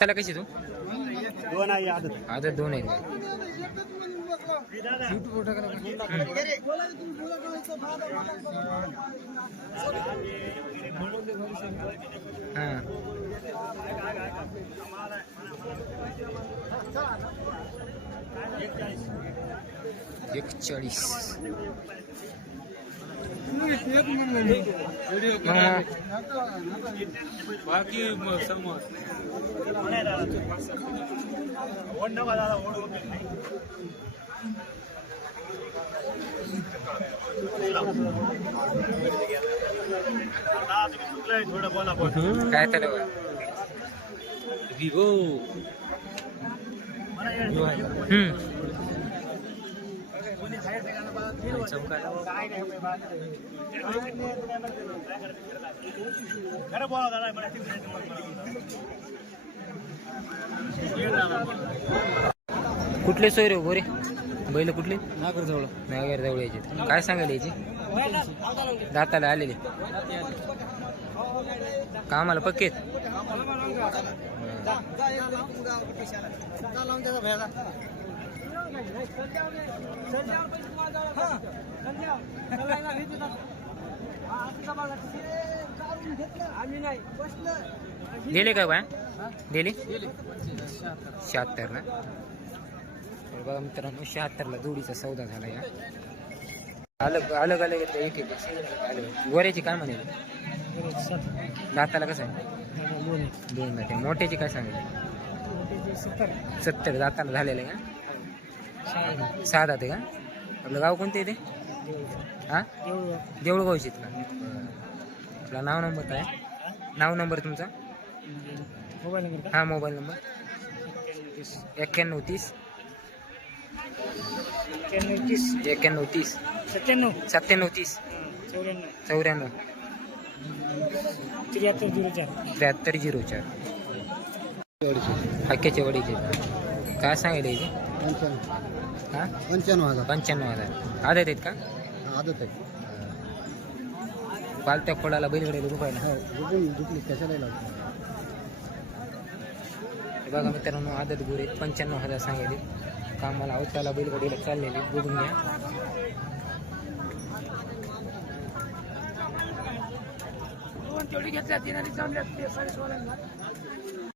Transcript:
त्याला कशी तू दोन आहे आदत आता दोन आहेत हां 41 बाकी समोर काय त्याला विवो कुठले सोयरे हो गोरे बैल कुठले नागर जवळ नागर जवळ यायचे काय सांगायला यायची दाताला आलेले कामाला पक्केत दिले काय बा दिले 76 ना बघा मित्रांनो 76 ला जोडीचा सौदा झाला या अलग अलग अलग एक एक गोऱ्याची काय म्हणेल दाताला कसं आहे दोन दाते मोठ्याची काय सांगेल 70 दाताला झालेलं आहे का 6 दाते का आपलं गाव कोणतं येते हां देऊळगावची का आपला नाव नंबर काय नाव नंबर तुमचा मोबाईल नंबर हां मोबाईल नंबर 91 30 91 97 30 94 7304 हक्क्याचे वडीचे काय सांगितलं याचे हां 95,000 आदत आहेत का आदत आहे पालत्या खोडाला बैलगडे रुपयाला कशाला लागतो बघा मित्रांनो आदत गुरे 95,000 सांगितले कामाला अवताला बैलगाडीला चाललेली बघून घ्या तेवढी घेतल्या 3 आणि चांगल्या 40